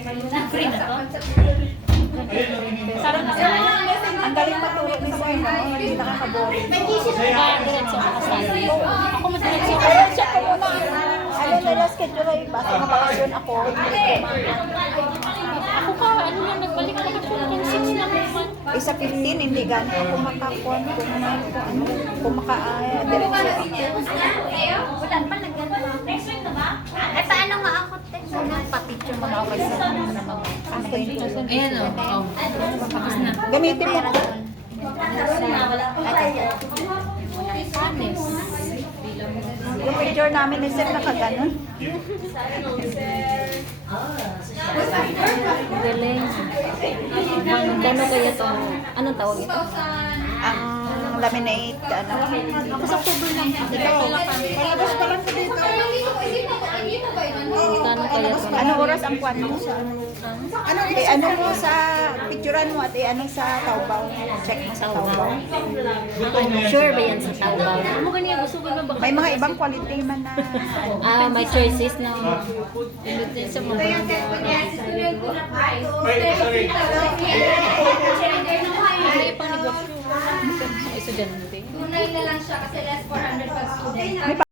Free na to? Sarap na Ang galing matulog ni Sir, no? Hindi nakakaboring. diretso ka kasali. Ako madiretso ako. Pero check ko muna. Ano nila schedule ay basta mabakasyon ako. Ako ka, ano lang, nagbalik na ako kung 6 na naman. Sa 15, hindi gano'n ako makakon. Kung maka-diretso ako. Ulan pa naggano. Ay, paano nga ako? Pa-picture mo na ako kasi na mga. Ano ba yun? Ayan o. Oh. Tapos na. Gamitin mo. Honest. Yung picture namin ni Sir nakaganon. Galing. Gano'n kaya to? Anong tawag ito? Ang laminate, ano. Sa October lang. Palabas pa lang dito. Gano'n kaya to? Anong oras ang kwan mo? Ano mo sa picturean mo at ano sa Taobao? Check mo sa Taobao. Sure ba yan sa Taobao? Ano ganyan? Gusto ko na ba? May mga ibang quality man na May choices na. Inutin sa mga Ay, pang negosyo. Estudyante. Tunay na lang siya kasi less 400 pag student.